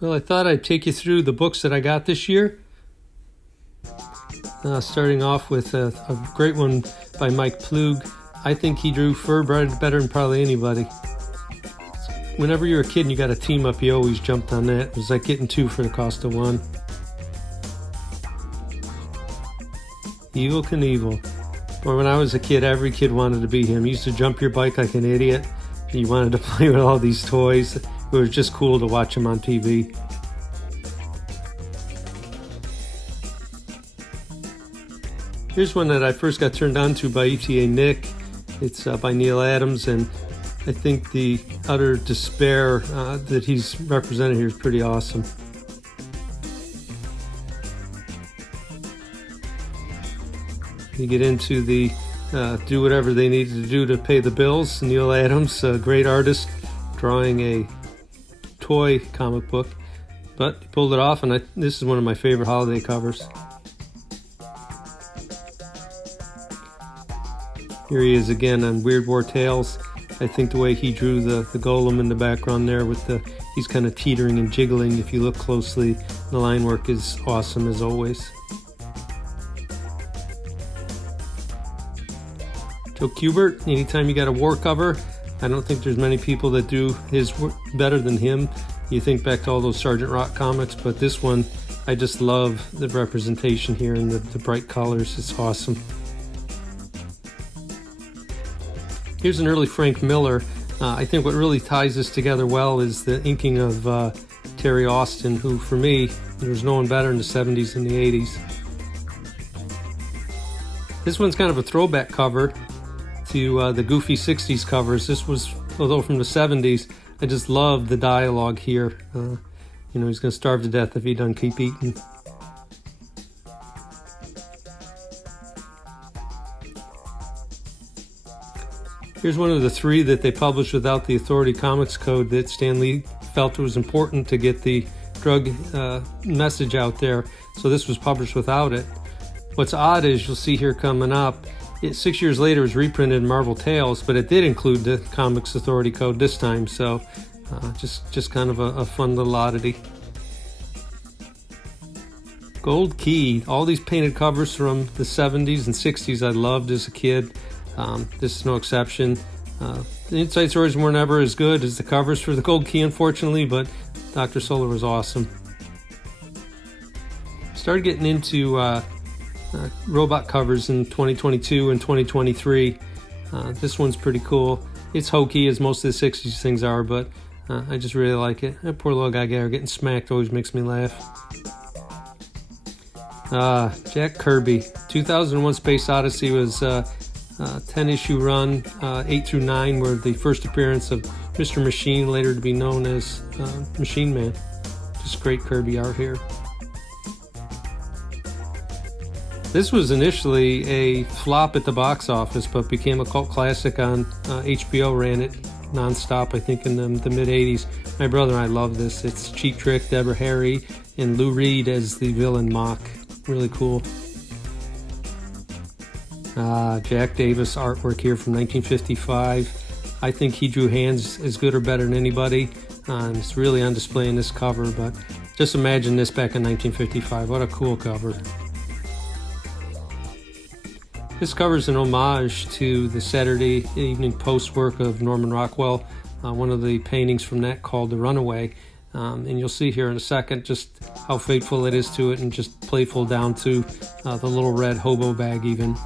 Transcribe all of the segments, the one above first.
Well, I thought I'd take you through the books that I got this year. Starting off with a great one by Mike Plug. I think he drew fur better than probably anybody. Whenever you're a kid and you got a team up, you always jumped on that. It was like getting two for the cost of one. Evel Knievel. Or when I was a kid, every kid wanted to be him. You used to jump your bike like an idiot. You wanted to play with all these toys. It was just cool to watch him on TV. Here's one that I first got turned on to by ETA Nick. It's by Neil Adams, and I think the utter despair that he's represented here is pretty awesome. You get into the do whatever they needed to do to pay the bills. Neil Adams, a great artist, drawing a toy comic book, but he pulled it off, and this is one of my favorite holiday covers. Here he is again on Weird War Tales. I think the way he drew the golem in the background there with he's kind of teetering and jiggling. If you look closely, the line work is awesome as always. Joe Kubert, anytime you got a war cover, I don't think there's many people that do his work better than him. You think back to all those Sergeant Rock comics, but this one, I just love the representation here and the bright colors. It's awesome. Here's an early Frank Miller. I think what really ties this together well is the inking of Terry Austin, who for me, there was no one better in the 70s and the 80s. This one's kind of a throwback cover to the goofy 60s covers. This was, although from the 70s, I just love the dialogue here. He's going to starve to death if he doesn't keep eating. Here's one of the three that they published without the Authority Comics code that Stan Lee felt it was important to get the drug message out there, so this was published without it. What's odd is you'll see here coming up, 6 years later it was reprinted in Marvel Tales, but it did include the Comics Authority code this time, so just kind of a fun little oddity. Gold Key, all these painted covers from the 70s and 60s I loved as a kid. This is no exception. The inside stories weren't ever as good as the covers for the Gold Key, unfortunately, but Dr. Solar was awesome. Started getting into robot covers in 2022 and 2023. This one's pretty cool. It's hokey, as most of the 60s things are, but I just really like it. That poor little guy getting smacked always makes me laugh. Jack Kirby. 2001 Space Odyssey was 10-issue run. 8 through 9 were the first appearance of Mr. Machine, later to be known as Machine Man. Just great Kirby art here. This was initially a flop at the box office, but became a cult classic on HBO, ran it non-stop, I think, in the mid-80s. My brother and I love this. It's Cheap Trick, Deborah Harry, and Lou Reed as the villain Mock. Really cool. Jack Davis artwork here from 1955. I think he drew hands as good or better than anybody. It's really on display in this cover, but just imagine this back in 1955. What a cool cover. This cover is an homage to the Saturday Evening Post work of Norman Rockwell, one of the paintings from that called The Runaway. And you'll see here in a second just how faithful it is to it and just playful down to the little red hobo bag even.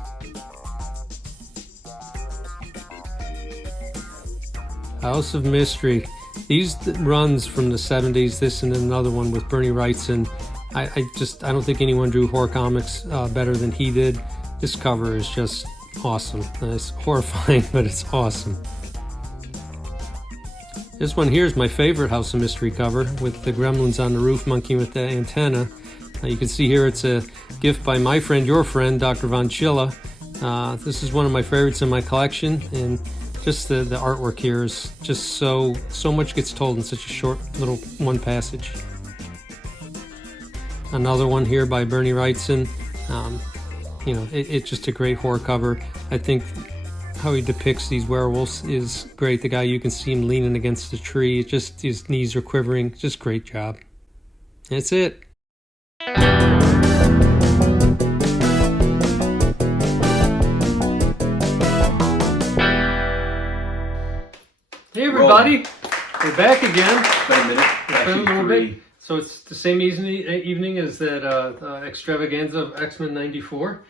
House of Mystery. These runs from the 70s, this and another one with Bernie Wrightson. I don't think anyone drew horror comics better than he did. This cover is just awesome. It's horrifying, but it's awesome. This one here is my favorite House of Mystery cover with the gremlins on the roof monkeying with the antenna. You can see here it's a gift by my friend, your friend, Dr. Von Chilla. This is one of my favorites in my collection, and just the artwork here is just so much gets told in such a short little one passage. Another one here by Bernie Wrightson. It's just a great horror cover. I think how he depicts these werewolves is great. The guy, you can see him leaning against the tree. Just his knees are quivering. Just great job. That's it. Hey everybody, we're back again. It's been a minute. It's been a little bit. So it's the same evening as that extravaganza of X-Men '94.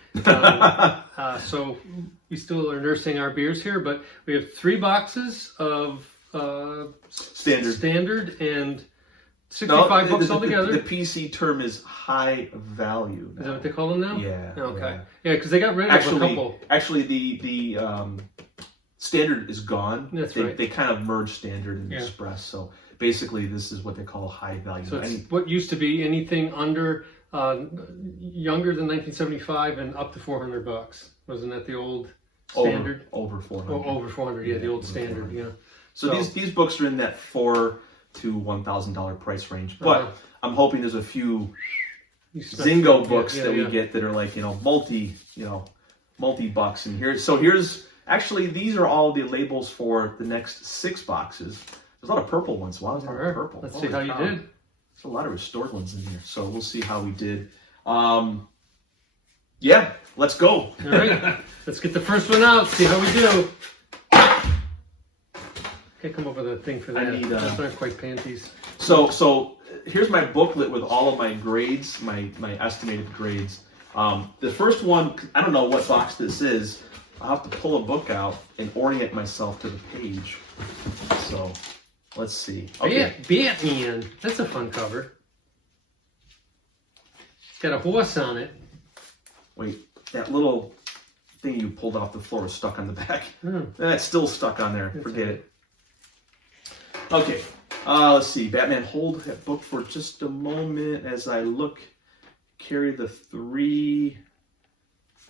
So we still are nursing our beers here, but we have 3 boxes of standard and 65 books altogether. The PC term is high value. Is that what they call them now? Yeah. Okay. Yeah, because they got rid of a couple. Actually, the standard is gone. That's right. They kind of merged standard and express. So basically, this is what they call high value. So it's what used to be anything under younger than 1975 and up to $400. Wasn't that the old standard? Over 400. Oh, over 400. Yeah, the old standard. Yeah. So these books are in that $4,000 to $1,000 price range. But I'm hoping there's a few Zingo books that we get that are like multi bucks. And here's actually these are all the labels for the next 6 boxes. There's a lot of purple ones. Why was there purple? Let's see how you did. There's a lot of restored ones in here, so we'll see how we did. Yeah, let's go. All right, let's get the first one out. See how we do. Can't come up with a thing for that. That's not quite panties. So here's my booklet with all of my grades, my estimated grades. The first one, I don't know what box this is. I'll have to pull a book out and orient myself to the page. So let's see. Okay. Batman. That's a fun cover. It's got a horse on it. Wait, that little thing you pulled off the floor is stuck on the back. That's still stuck on there. Forget it. Okay, let's see. Batman, hold that book for just a moment as I carry the 3,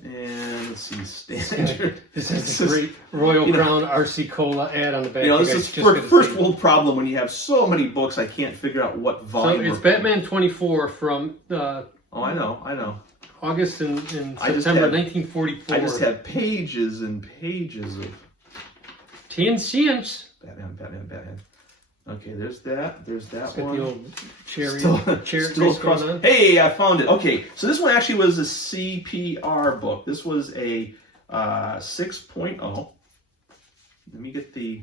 and let's see, standard. This is a great Royal Crown RC Cola ad on the back. This is first world problem when you have so many books. I can't figure out what volume. So it's Batman 24 from. Oh, I know. August and September 1944. I just have pages and pages of 10 cents. Batman. Okay, there's that one. Got the old cherry across. Hey, I found it. Okay, so this one actually was a CPR book. This was a 6.0. Let me get the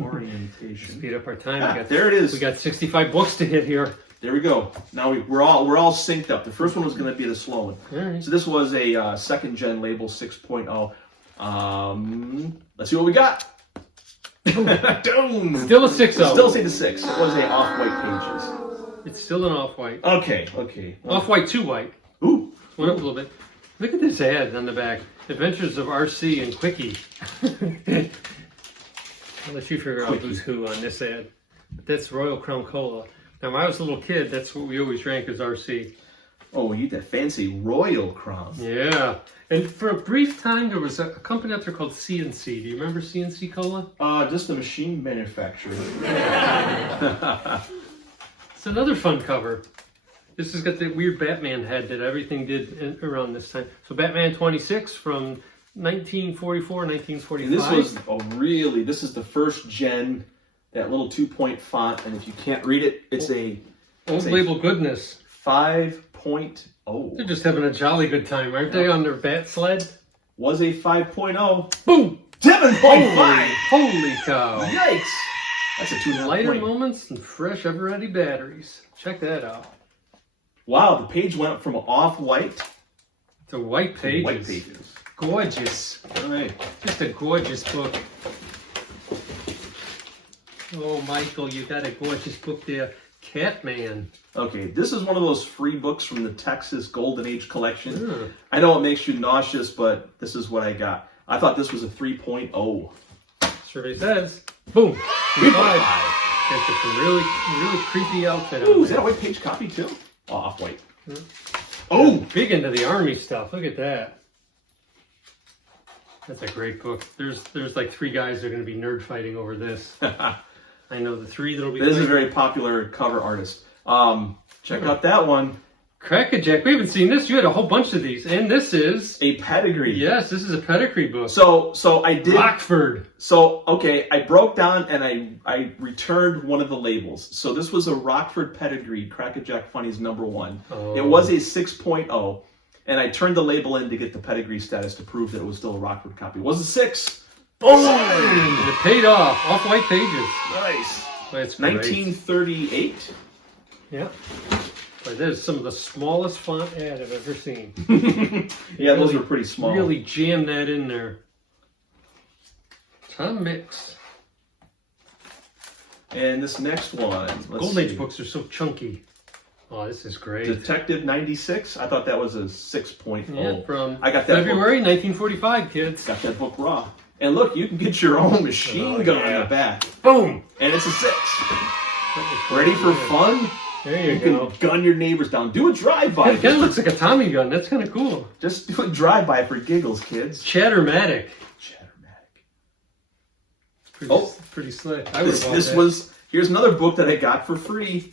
orientation. Speed up our time. There it is. We got 65 books to hit here. There we go. Now we're all synced up. The first one was going to be the slow one. All right. So this was a second gen label 6.0. Let's see what we got. Still a 6.0. Still say the 6. It was a off-white pages. It's still an off-white. Okay. Off-white to white. Ooh. Went up a little bit. Look at this ad on the back. Adventures of RC and Quickie. I'll let you figure out who's who on this ad. But that's Royal Crown Cola. Now, when I was a little kid, that's what we always drank as RC. Oh, you eat that fancy Royal Crown. Yeah. And for a brief time, there was a company out there called CNC. Do you remember CNC Cola? Just the machine manufacturer. It's another fun cover. This has got the weird Batman head that everything did around this time. So Batman 26 from 1944, 1945. And this is the first gen, that little 2-point font, and if you can't read it, it's old label goodness. 5.0. They're just having a jolly good time, aren't they, on their bat sled? Was a 5.0. Boom! 7.5! Holy cow. Yikes! That's a 2.5 Lighter point. moments and fresh ever-ready batteries. Check that out. Wow, the page went up from off-white to white pages. White pages. Gorgeous. All right. Just a gorgeous book. Oh, Michael, you got a gorgeous book there. Catman. Okay, this is one of those free books from the Texas Golden Age collection. I know it makes you nauseous, but this is what I got. I thought this was a 3.0. Survey says, boom, 3.5. That's a really creepy outfit. Ooh, is that a white page copy too? Oh, off-white. Oh, big into the army stuff. Look at that. That's a great book. There's like 3 guys that are going to be nerd fighting over this. I know the 3 that'll be. This is a very popular cover artist. Check out that one. Crackerjack. We haven't seen this. You had a whole bunch of these, and this is a pedigree. Yes, this is a pedigree book. So I did Rockford. So okay, I broke down and I returned one of the labels. So this was a Rockford pedigree, Crackerjack Funnies #1. Oh. It was a 6.0, and I turned the label in to get the pedigree status to prove that it was still a Rockford copy. It was a 6. Boom! It paid off. Off-white pages. Nice. That's 1938. Yeah. But that is some of the smallest font ad I've ever seen. Yeah, those were pretty small. Really jammed that in there. Tom Mix. And this next one. Golden Age books are so chunky. Oh, this is great. Detective 96. I thought that was a 6.0. Yeah, from I got that February 1945, kids. Got that book raw. And look, you can get your own machine gun in the back. Boom! And it's a 6. Ready for fun? There you go. You can gun your neighbors down. Do a drive-by. It kind of looks like a Tommy gun. That's kind of cool. Just do a drive-by for giggles, kids. Chattermatic. Oh, pretty slick. Here's another book that I got for free.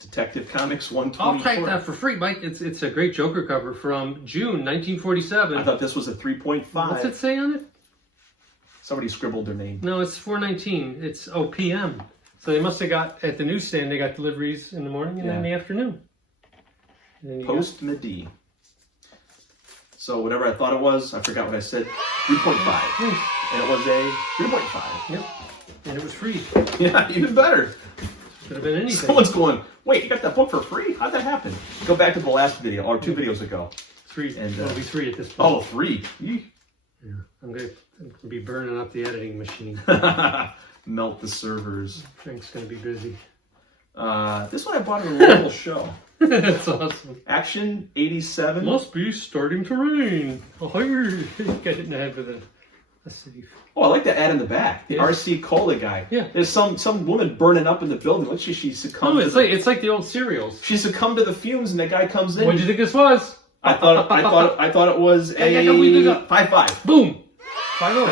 Detective Comics 124. I'll take that for free, Mike. It's a great Joker cover from June 1947. I thought this was a 3.5. What's it say on it? Somebody scribbled their name. No, it's 4/19. It's PM. So they must have got, at the newsstand, they got deliveries in the morning and in the afternoon. Post-Midi. So whatever I thought it was, I forgot what I said. 3.5. And it was a 3.5. Yep. And it was free. Yeah, even better. Could have been anything. Someone's going, wait, you got that book for free? How'd that happen? Go back to the last video, or 2 videos ago. 3. And it'll be 3 at this point. Oh, 3. Yeah. I'm going to be burning up the editing machine. Melt the servers. Frank's going to be busy. This one I bought at a local show. That's awesome. Action 87. Must be starting to rain. Oh, get it in the head with a safe. Oh, I like that ad in the back. The RC Cola guy. Yeah. There's some woman burning up in the building. Let's see, she succumbed. Oh, it's like the old cereals. She succumbed to the fumes, and that guy comes in. What did you think this was? I thought it was a 5.5. Boom. 5.0.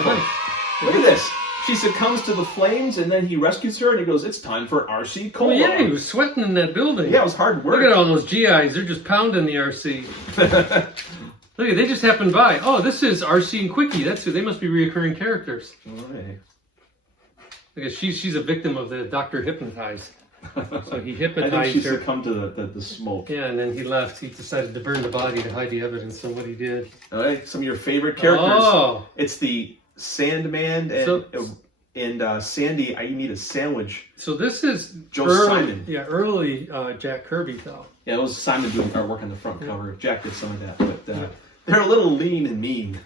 Look at this. She succumbs to the flames, and then he rescues her, and he goes, "It's time for RC Cola." Oh yeah, he was sweating in that building. Yeah, it was hard work. Look at all those GIs. They're just pounding the RC. Look, they just happened by. Oh, this is RC and Quickie. That's who. They must be reoccurring characters. Okay. Look, she's a victim of the Dr. Hypnotized. So he hypnotized I think she her. succumbed to the smoke. Yeah, and then he left. He decided to burn the body to hide the evidence of what he did. All right, some of your favorite characters. Oh. It's the Sandman and Sandy. I need a sandwich. So this is Joe Simon. Yeah, early Jack Kirby though. Yeah, it was Simon doing artwork on the front cover. Jack did some of that, but they're a little lean and mean.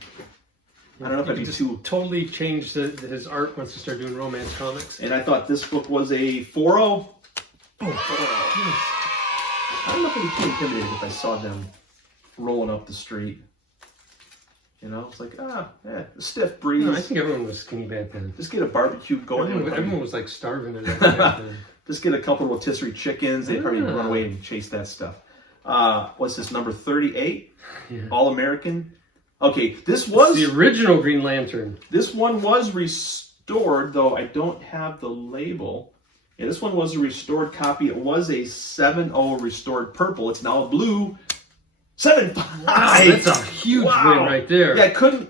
I don't know if I'd be too... Totally changed his art once he started doing romance comics. And I thought this book was a 4.0. Oh, I don't know if I'd be too intimidated if I saw them rolling up the street. You know, it's like, a stiff breeze. No, I think everyone was skinny back then. Just get a barbecue going. Everyone was like starving to death back then. Just get a couple of rotisserie chickens. They'd probably run away and chase that stuff. What's this, number 38? Yeah. All-American. Okay, this was... It's the original Green Lantern. This one was restored, though I don't have the label. Yeah, this one was a restored copy. It was a 7.0 restored purple. It's now a blue 7.5. Wow, that's a huge win right there. Yeah,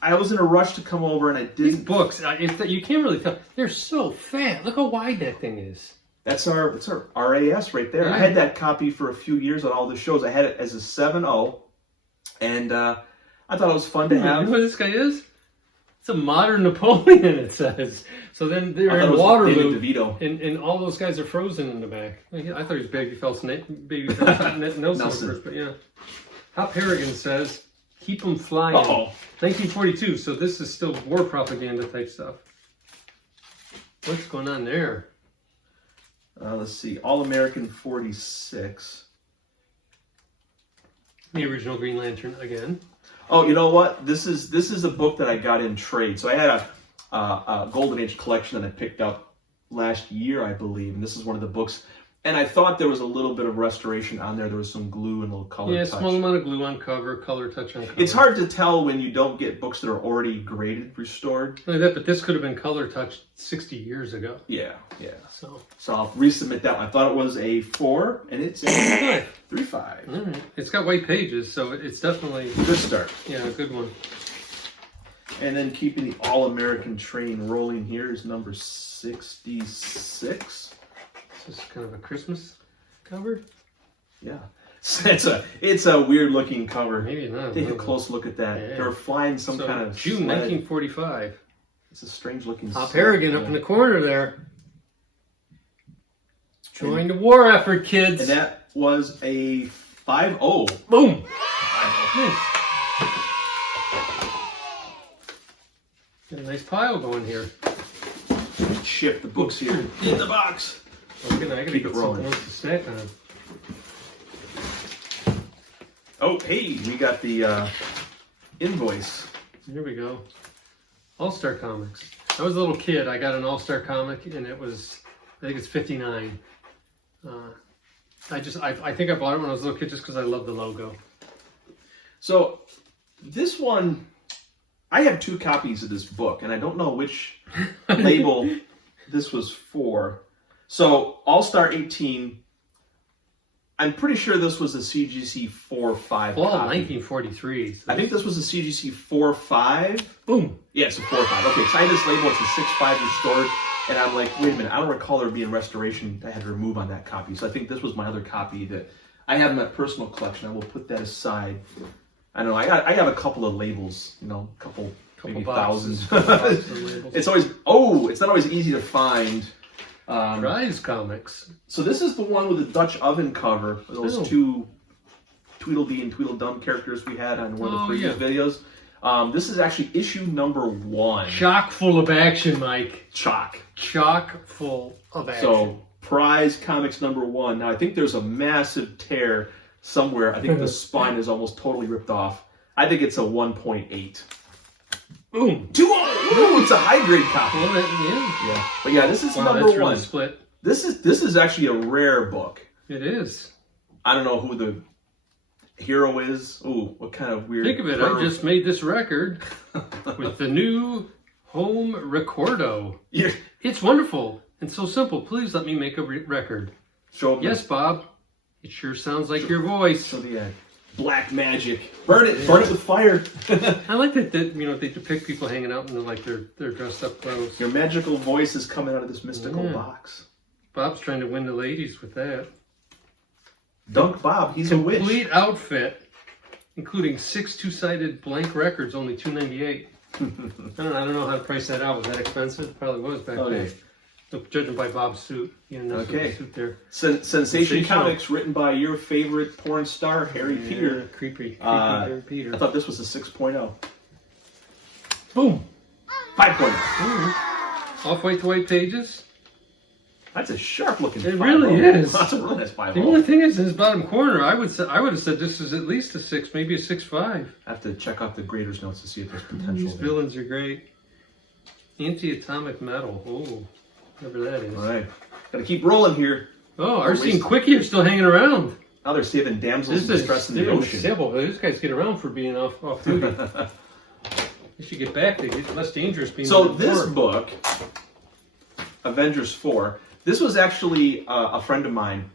I was in a rush to come over and I didn't. These books, you can't really tell. They're so fat. Look how wide that thing is. It's our RAS right there. Yeah. I had that copy for a few years on all the shows. I had it as a 7.0, and I thought it was fun to have. You know what this guy is? It's a modern Napoleon, it says. So then they're in Waterloo, and all those guys are frozen in the back. I thought he was Babyface Nelson first, but yeah. Hop Harrigan says, "Keep them flying." 1942, so this is still war propaganda type stuff. What's going on there? Let's see, All-American 46. The original Green Lantern again. Oh, you know what? This is a book that I got in trade. So I had a Golden Age collection that I picked up last year, I believe. And this is one of the books And I thought there was a little bit of restoration on there. There was some glue and a little color touch. Yeah, small amount of glue on cover, color touch on cover. It's hard to tell when you don't get books that are already graded, restored. Like that, but this could have been color touched 60 years ago. Yeah. So I'll resubmit that one. I thought it was a 4, and it's a 3.5. All right. It's got white pages, so it's definitely... Good start. Yeah, a good one. And then keeping the All-American train rolling here is number 66. This is kind of a Christmas cover. Yeah, it's a weird looking cover. Maybe not. Take a close look at that. Yeah. They're flying some kind of June sled. 1945. It's a strange looking. Top Harrigan up in the corner there. Join the war effort, kids. And that was a 5.0. Boom. Nice. Got a nice pile going here. Shift the books here in the box. Okay, now I gotta get something else to snack on. Oh, hey, we got the invoice. Here we go. All-Star Comics. I was a little kid. I got an All-Star comic, and it was, I think it's 59. I think I bought it when I was a little kid just because I love the logo. So this one, I have 2 copies of this book, and I don't know which label this was for. So All-Star 18, I'm pretty sure this was a CGC 4.5 Fall copy. 1943. So I think this was a CGC 4.5. Boom. Yeah, it's a 4.5. Okay, so I had this label, it's a 6.5 restored, and I'm like, wait a minute, I don't recall there being restoration I had to remove on that copy. So I think this was my other copy that I have in my personal collection. I will put that aside. I know, I have a couple of labels, you know, a couple maybe boxes. thousands. It's always, it's not always easy to find. Rise Comics. So this is the one with the Dutch oven cover. Those 2 Tweedledee and Tweedledum characters we had on one of the previous videos. This is actually issue number 1. Chock full of action, Mike. Chock full of action. So Prize Comics number 1. Now I think there's a massive tear somewhere. I think the spine is almost totally ripped off. I think it's a 1.8. Boom. 2.0. Ooh, it's a high grade copy. Well, Yeah. But yeah, this is number that's 1. really split. This is actually a rare book. It is. I don't know who the hero is. Ooh, what kind of weird. Think of it. I just made this record with the new home recordo. Yeah. It's wonderful and so simple. Please let me make a record. Show up. Yes, Bob. It sure sounds like your voice. So the black magic. Burn it with fire. I like that they depict people hanging out in their dressed up clothes. Your magical voice is coming out of this mystical box. Bob's trying to win the ladies with that. Dunk Bob, he's a witch. Complete outfit, including 6 2-sided blank records, only $2.98. I don't know how to price that out. Was that expensive? Probably was back then. Look, judging by Bob's suit. Okay. Suit there. Sensation Comics, written by your favorite porn star, Harry Peter. Creepy Harry Peter. I thought this was a 6.0. Boom. 5.0. Off-white to white pages. That's a sharp looking. It really is. That's a really nice 5.0. The only thing is in his bottom corner. I would have said this is at least a 6, maybe a 6.5. I have to check out the grader's notes to see if there's potential. These villains are great. Anti-atomic metal. Oh, whatever that is. All right, gotta keep rolling here. Oh, RC and Quickie are still hanging around. Now they're saving damsels in distress in the ocean. Yeah, well, these guys get around for being off duty. They should get back. They get less dangerous being. So this book, Avengers 4. This was actually a friend of mine.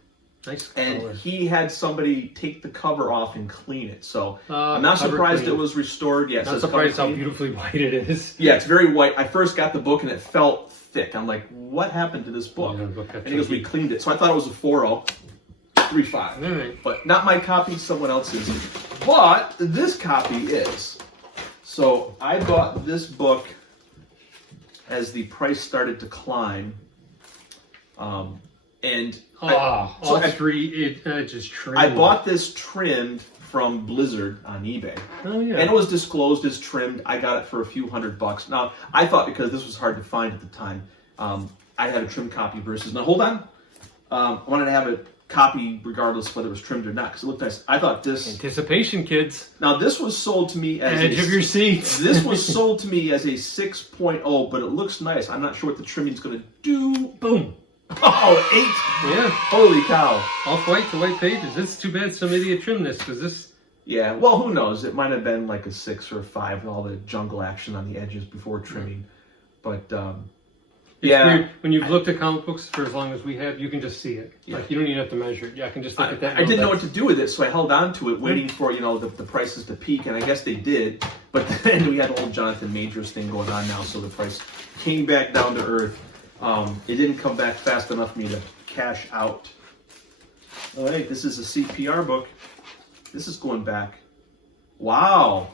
Nice and color. He had somebody take the cover off and clean it. So I'm not surprised it was restored. Yeah, not surprised how beautifully white it is. Yeah, it's very white. I first got the book and it felt thick. I'm like, what happened to this book? And he goes, we cleaned it. So I thought it was a 4.0, 3.5. All right. But not my copy, someone else's. But this copy is. So I bought this book as the price started to climb. All three edges trimmed. I bought this trimmed from Blizzard on eBay. Oh yeah. And it was disclosed as trimmed. I got it for a few $100. Now, I thought because this was hard to find at the time, I had a trimmed copy versus. Now hold on. I wanted to have a copy regardless whether it was trimmed or not because it looked nice. I thought this. Anticipation, kids. Now this was sold to me as edge of your seats. This was sold to me as a 6.0, but it looks nice. I'm not sure what the trimming's going to do. Boom. Oh, 8. Yeah. Holy cow. Off-white to white pages. It's too bad some idiot trimmed this, because this... Yeah, well, who knows? It might have been like a 6 or a 5 with all the jungle action on the edges before trimming. But, yeah. Weird. When you've looked at comic books for as long as we have, you can just see it. Yeah. Like, you don't even have to measure it. Yeah, I can just look at that. I didn't know what to do with it, so I held on to it, waiting for, you know, the prices to peak, and I guess they did. But then we had the whole Jonathan Majors thing going on now, so the price came back down to earth. It didn't come back fast enough for me to cash out. All right, this is a CPR book. This is going back. Wow.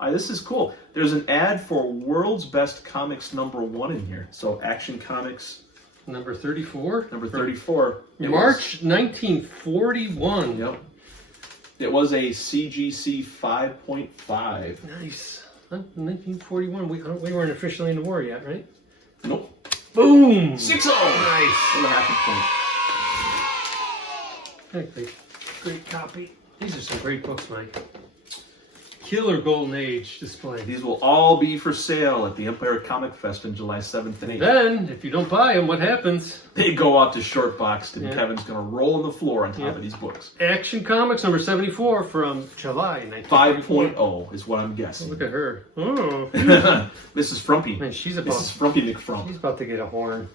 This is cool. There's an ad for World's Best Comics #1 in here. So Action Comics. Number 34? Number 34. March 1941. Yep. It was a CGC 5.5. Nice. 1941. We weren't officially in the war yet, right? Nope. Boom! 6-0! Nice. Another half a point. Great copy. These are some great books, Mike. Killer Golden Age display. These will all be for sale at the Empire Comic Fest on July 7th and 8th. Then, if you don't buy them, what happens? They go out to short boxed, and Kevin's going to roll on the floor on top of these books. Action Comics number 74 from July 1944. 5.0 is what I'm guessing. Look at her. Oh. Mrs. Frumpy. Man, she's Mrs. Frumpy McFrump. She's about to get a horn.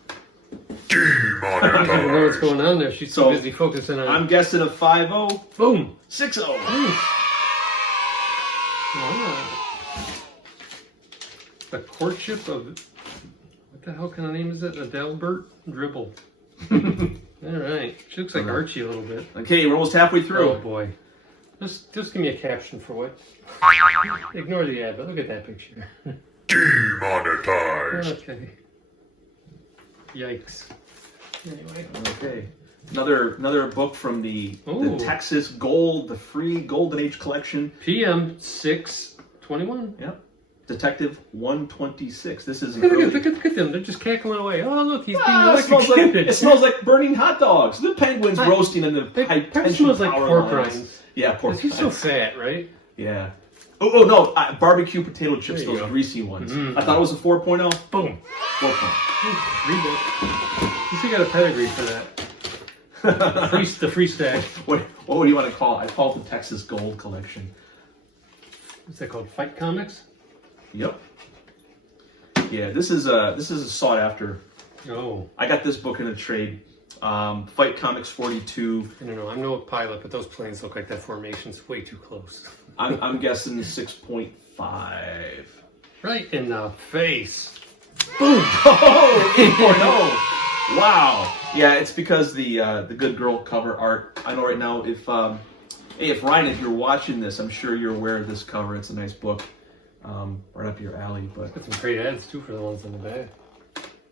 Demonetized. I don't even know what's going on there. She's so busy focusing on... I'm guessing a 5.0. Boom. 6.0. Wow. The Courtship of... What the hell kind of name is it? Adelbert Dribble. Alright. She looks like Archie a little bit. Okay, we're almost halfway through. Oh boy. Just give me a caption for what? Ignore the ad, but look at that picture. Demonetized. Okay. Yikes. Anyway. Okay. Another book from the Texas Gold, the free Golden Age collection. PM 621. Yep. Detective 126. This is look at them. They're just cackling away. Oh, look, he's being electrocuted. It smells like burning hot dogs. The penguin's roasting in the high tension smells like power pork lines. rinds. Yeah, pork rinds. He's so fat, right? Yeah. Oh no, barbecue potato chips, those greasy ones. I thought it was a 4.0. Boom. 4.0. 3 books. You still got a pedigree for that. The free stack. What do you want to call it? I call it the Texas Gold collection. What's that called? Fight Comics? Yep. Yeah, this is a sought after. Oh. I got this book in a trade. Fight Comics 42. I don't know. I'm no pilot, but those planes look like that formation's way too close. I'm guessing 6.5. Right in the face. Boom! Oh, 8.0. Wow. Yeah, it's because the Good Girl cover art. I know right now if Ryan, if you're watching this, I'm sure you're aware of this cover. It's a nice book, right up your alley. But it's got some great ads too for the ones in the back.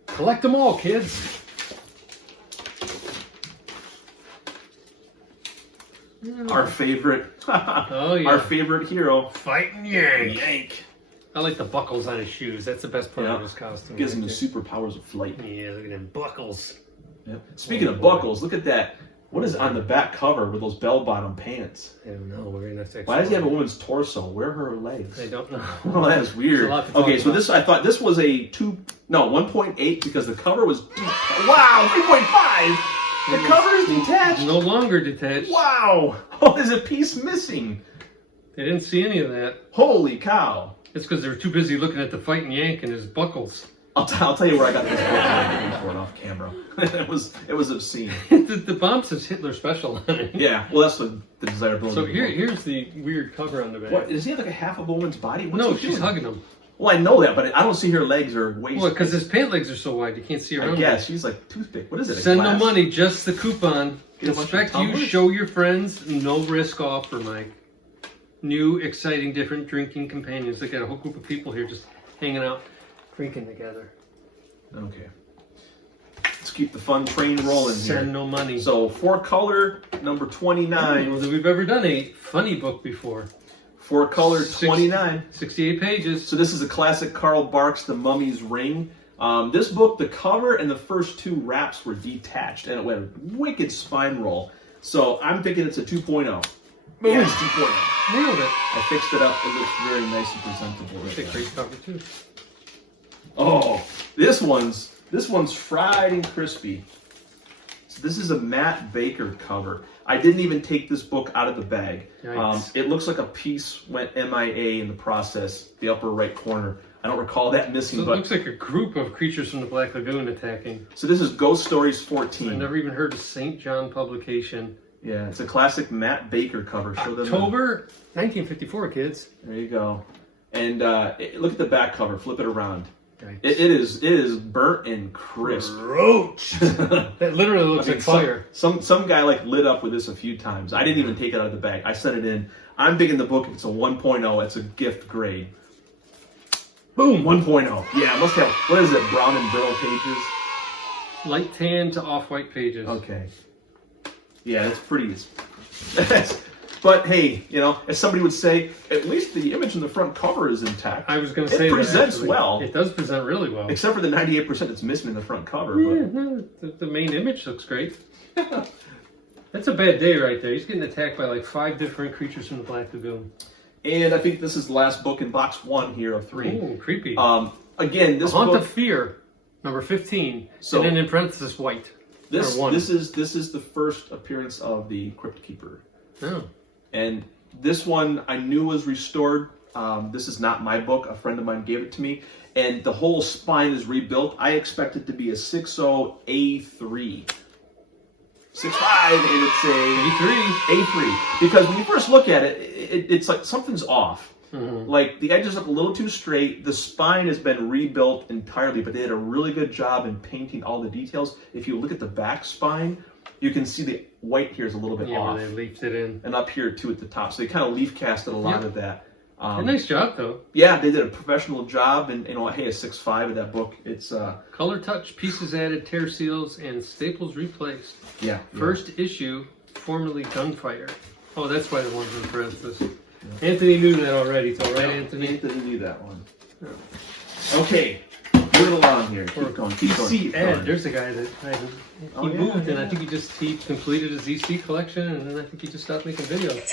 Collect them all, kids. Our favorite, our favorite hero, Fighting Yank. Yank. I like the buckles on his shoes. That's the best part of his costume. Gives him the superpowers of flight. Yeah, look at them buckles. Yep. Speaking of buckles, look at that. What is on the back cover with those bell-bottom pants? I don't know. We're gonna have to. Why does he have a woman's torso? Where are her legs? I don't know. Oh, that is weird. Okay, so I thought this was a 1.8 because the cover was wow, 3.5. The cover is detached. No longer detached. Wow. Oh, there's a piece missing. They didn't see any of that. Holy cow. It's because they were too busy looking at the Fighting Yank and his buckles. I'll tell you where I got this book. I for it off camera. it was obscene. the bomb says Hitler special on it. Yeah, well that's the desirability. So here's the weird cover on the back. What does he have like a half of a woman's body? No, she's hugging him. Well, I know that, but I don't see her legs or waist. Well, because his pant legs are so wide, you can't see around. I guess she's like toothpick. What is it? Send no money, just the coupon. Inspect you, show your friends, no risk offer, Mike. New, exciting, different drinking companions. They got a whole group of people here just hanging out, drinking together. Okay. Let's keep the fun train rolling here. Send no money. So, 4-color, number 29. I don't know that we've ever done a funny book before. 4-color, 29. 68 pages. So this is a classic Carl Barks, The Mummy's Ring. This book, the cover and the first 2 wraps were detached, and it went a wicked spine roll. So I'm thinking it's a 2.0. Yes, 2.0. Nailed it. I fixed it up. It looks very nice and presentable. It's a great cover too. Oh, this one's This one's fried and crispy. So this is a Matt Baker cover. I didn't even take this book out of the bag. It looks like a piece went MIA in the process, the upper right corner. I don't recall that missing. So it but looks like a group of creatures from the Black Lagoon attacking. So this is Ghost Stories 14. I never even heard of St. John publication. Yeah, it's a classic Matt Baker cover. Show them October 1954, kids. There you go. And look at the back cover. Flip it around. It is burnt and crisp. Roach. That literally looks like fire. Some guy like lit up with this a few times. I didn't even take it out of the bag. I sent it in. I'm digging the book. It's a 1.0. It's a gift grade. Boom. 1.0. Yeah, it must have, what is it, brown and brittle pages? Light tan to off-white pages. Okay. Yeah, it's pretty. But hey, you know, as somebody would say, at least the image in the front cover is intact. I was going to say it presents that, well. It does present really well. Except for the 98% that's missing in the front cover. Yeah, no, the main image looks great. That's a bad day right there. He's getting attacked by like 5 different creatures from the Black Lagoon. And I think this is the last book in box 1 here of 3. Ooh, creepy. Again, this Haunt book, of Fear, number 15. So, and then in parenthesis, white. This is the first appearance of the Crypt Keeper. Oh. And this one I knew was restored. This is not my book. A friend of mine gave it to me. And the whole spine is rebuilt. I expect it to be a 6.0 A3. 6.5 and it's a A3. Because when you first look at it, it's like something's off. Mm-hmm. Like the edges look a little too straight. The spine has been rebuilt entirely, but they did a really good job in painting all the details. If you look at the back spine, you can see the white here is a little bit off. Yeah, they leafed it in. And up here too at the top. So they kind of leaf casted a lot of that. A nice job though. Yeah, they did a professional job, and you know, hey, a 6.5 of that book. It's color touch, pieces added, tear seals, and staples replaced. Yeah. First issue, formerly Gunfire. Oh, that's why the one's in parenthesis. Yeah. Anthony knew that already, so right, Anthony? Anthony knew that one. Yeah. Okay, moving along here. Keep going. Keep Ed, there's a guy that he moved, and I think he completed his EC collection, and then I think he just stopped making videos.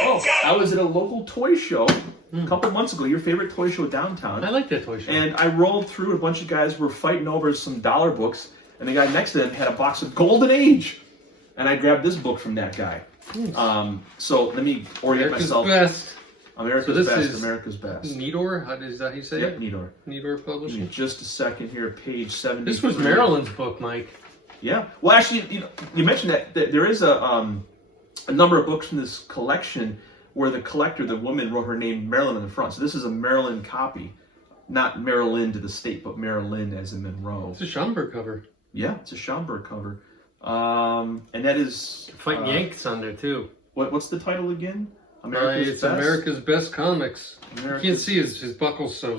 Oh, I was at a local toy show a couple months ago. Your favorite toy show downtown. I like that toy show. And I rolled through. A bunch of guys were fighting over some dollar books, and the guy next to them had a box of Golden Age, and I grabbed this book from that guy. So let me orient myself. Best. America's Best. America's Best. Needor? Is that how you say it? Yep, Needor. Needor Publishing. Just a second here, page 70. This was Marilyn's book, Mike. Yeah. Well, actually, you mentioned that there is a number of books in this collection where the collector, the woman, wrote her name Marilyn on the front. So this is a Marilyn copy, not Maryland to the state, but Maryland as in Monroe. It's a Schomburg cover. Yeah, it's a Schomburg cover. And that is fighting Yanks on there too. What's the title again? It's Best? America's Best Comics. You can't see his buckles, so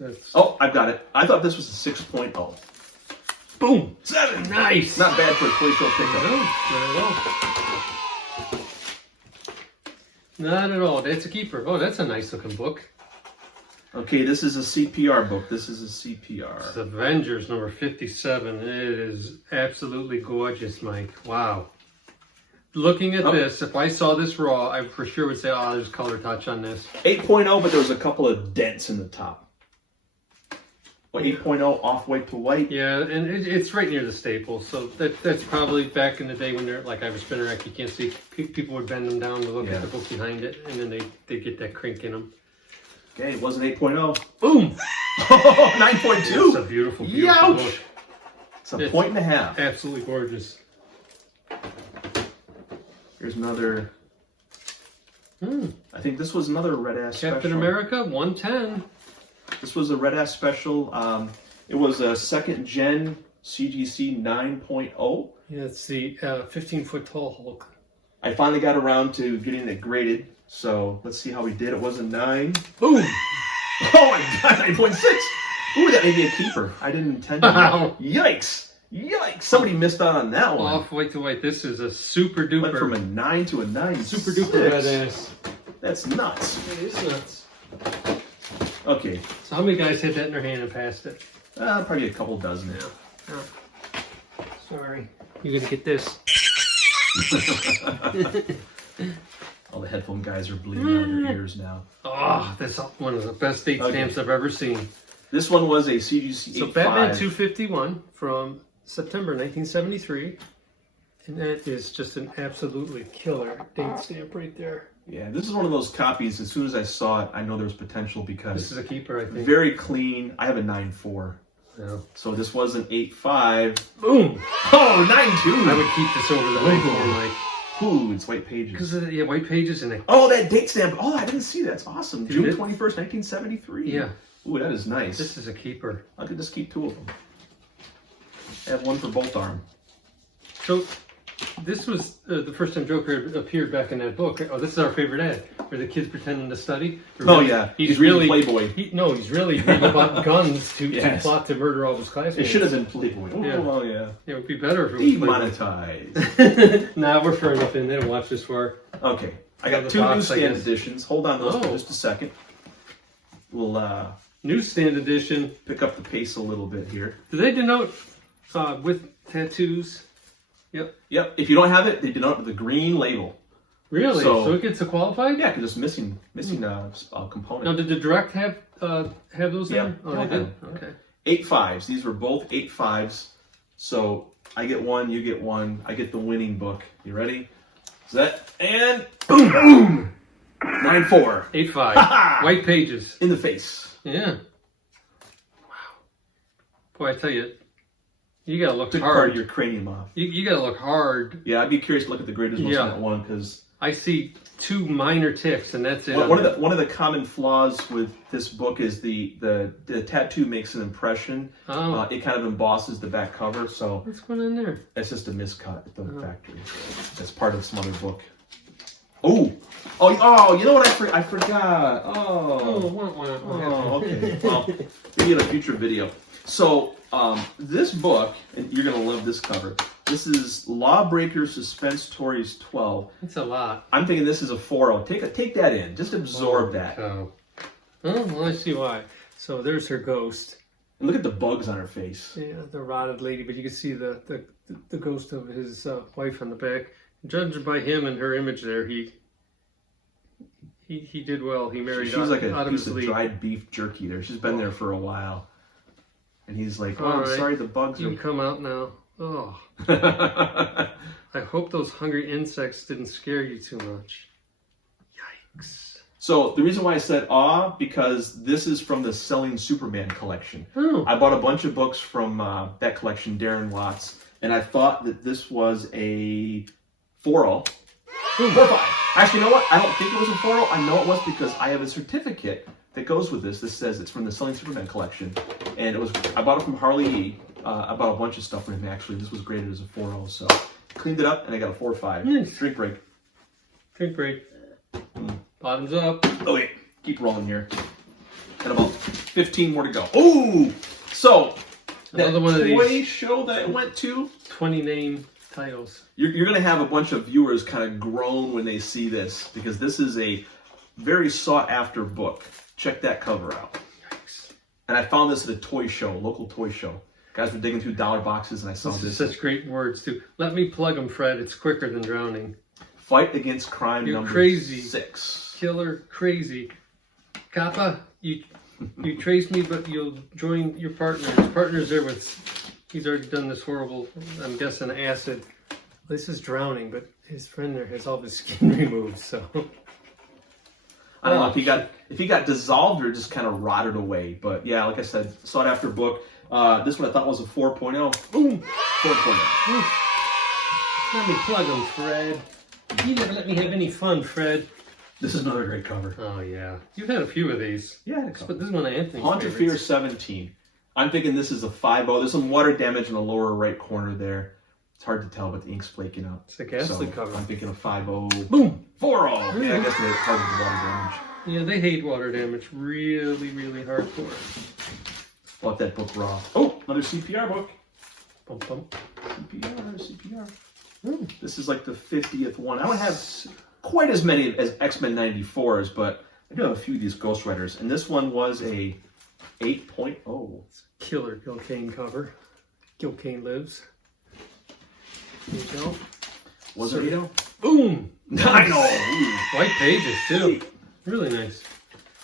that's... Oh, I've got it. I thought this was a 6.0. Boom! 7! Nice! Not bad for a toy show pickup. No, not at all. Not at all. That's a keeper. Oh, that's a nice looking book. Okay, this is a CPR book. This is a CPR. It's Avengers number 57. It is absolutely gorgeous, Mike. Wow. Looking at this, if I saw this raw, I for sure would say, oh, there's color touch on this. 8.0, but there was a couple of dents in the top. Well, 8.0 off-white to white. Yeah, and it's right near the staples. So that's probably back in the day when they're like I have a spinner rack, you can't see. People would bend them down to look at the book behind it, and then they get that crink in them. Okay, it wasn't 8.0. Boom! 9.2. It's a beautiful book. It's a point and a half. Absolutely gorgeous. Here's another. I think this was another Red Ass special. Captain America 110. This was a Red Ass special. It was a second gen CGC 9.0. Yeah, it's the 15-foot tall Hulk. I finally got around to getting it graded, so let's see how we did. It was a 9. Boom! Oh my god, 9.6! Ooh, that may be a keeper. I didn't intend to. Wow. Yikes! Yikes! Somebody missed out on that one. Off white to white. This is a super duper. Went from a 9 to a 9. Super duper badass. That's nuts. It is nuts. Okay. So how many guys had that in their hand and passed it? Probably a couple dozen. Yeah. Oh. Sorry. You're gonna get this. All the headphone guys are bleeding out of their ears now. Oh, that's one of the best date stamps I've ever seen. This one was a CGC 8.5. So Batman 251 from September 1973. And that is just an absolutely killer date stamp right there. Yeah, this is one of those copies. As soon as I saw it, I know there's potential because this is a keeper, I think. Very clean. I have a 9.4. Yeah. So this was an 8.5. Boom! Oh, 9.2. I would keep this over the 9.4, Mike. Ooh, it's white pages. Because yeah, white pages and oh, that date stamp. Oh, I didn't see that. That's awesome. Isn't June it? 21st, 1973. Yeah. Ooh, that is nice. This is a keeper. I could just keep 2 of them. I have one for both arm. So this was the first time Joker appeared back in that book. Oh, this is our favorite ad, where the kid's pretending to study. Oh yeah, he's really Playboy. He's really reading about guns to plot to murder all his classmates. It should have been Playboy. Oh yeah. It would be better if it was demonetized. Nah, we're far enough in. They don't watch this far. Okay, I got 2 newsstand editions. Hold on those for just a second. We'll newsstand edition. Pick up the pace a little bit here. Do they denote with tattoos? Yep. Yep. If you don't have it, they denote with the green label. Really? So it gets a qualified? Yeah, because it's missing component. Now, did the direct have those in? Yeah. Oh, they did? Okay. 8.5s. These were both 8.5s. So I get one, you get one. I get the winning book. You ready? Set and boom! 9.4. 8.5. White pages. In the face. Yeah. Wow. Boy, I tell you, you gotta look Took hard. part of your cranium off. You gotta look hard. Yeah, I'd be curious to look at the greatest most on that one because I see 2 minor ticks, and that's it. One of the common flaws with this book is the tattoo makes an impression. Oh. It kind of embosses the back cover, so what's going on there? it's just a miscut at the factory. That's part of some other book. Oh, you know what I forgot. Okay. Well, maybe in a future video. So this book, and you're gonna love this cover. This is Lawbreaker Suspense Stories 12. It's a lot. I'm thinking this is a 4.0. Take that in. Just absorb that. Oh, well, I see why. So there's her ghost. And look at the bugs on her face. Yeah, the rotted lady, but you can see the ghost of his wife on the back. Judged by him and her image there, he did well. He married. She's like a piece of dried beef jerky there. She's been there for a while. And he's like, I'm sorry, the bugs You are... come out now. Oh. I hope those hungry insects didn't scare you too much. Yikes. So the reason why I said because this is from the Selling Superman collection. Oh. I bought a bunch of books from that collection, Darren Watts, and I thought that this was a 4.0. 4.5. Actually, you know what? I don't think it was a 4.0. I know it was because I have a certificate that goes with this. This says it's from the Selling Superman collection. And I bought it from Harley E. I bought a bunch of stuff from him, actually. This was graded as a 4.0, so cleaned it up, and I got a 4.5. Nice. Drink break. Drink break. Bottoms up. Oh, wait. Keep rolling here. And about 15 more to go. Oh! So, another one of toy these show that I went to, 20 name titles. You're going to have a bunch of viewers kind of groan when they see this, because this is a very sought-after book. Check that cover out. Yikes. And I found this at a toy show, local toy show. Guys were digging through dollar boxes, and I saw this. Such great words, too. Let me plug them, Fred. It's quicker than drowning. Fight Against Crime You're number crazy. 6. Killer crazy. Kappa, you trace me, but you'll join your partner. His partner's there he's already done this horrible, I'm guessing, acid. This is drowning, but his friend there has all his skin removed, so... I don't know if he got dissolved or just kind of rotted away. But yeah, like I said, sought after book. This one I thought was a 4.0. Boom! 4.0. Let me plug him, Fred. You never let me have any fun, Fred. This is another great cover. Oh, yeah. You've had a few of these. Yeah, but this is one of Anthony's Haunt of Fear 17. I'm thinking this is a 5.0. There's some water damage in the lower right corner there. It's hard to tell, but the ink's flaking out. It's a ghastly cover. I'm thinking a 5.0. Boom! 4.0. Yeah, I guess they hard with the water damage. Yeah, they hate water damage really, really hardcore. Bought that book raw. Oh, another CPR book. Bump, bump. CPR. Ooh. This is like the 50th one. I don't have quite as many as X-Men 94s, but I do have a few of these Ghost Riders. And this one was a 8.0. It's a killer Gil Kane cover. Gil Kane lives. There you go. Was it 8.0? Boom! I know! White pages, too. Really nice.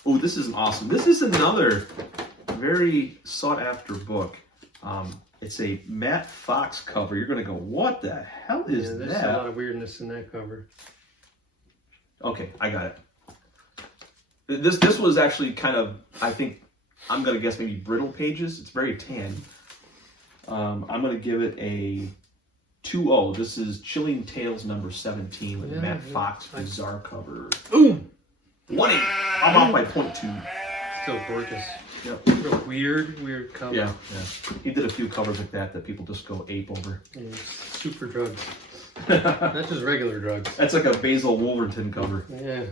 Oh, this is awesome. This is another very sought after book. It's a Matt Fox cover. You're going to go, what the hell is there's that? a lot of weirdness in that cover. Okay, I got it. This was actually kind of, I think, I'm going to guess maybe brittle pages. It's very tan. I'm going to give it a 2-0. This is Chilling Tales number 17 with Matt Fox bizarre cover. Boom! 1-8. I'm off by 0.2. Still gorgeous. Yep. Real weird cover. Yeah. He did a few covers like that people just go ape over. Yeah, super drugs. Not just regular drugs. That's like a Basil Wolverton cover. Yeah.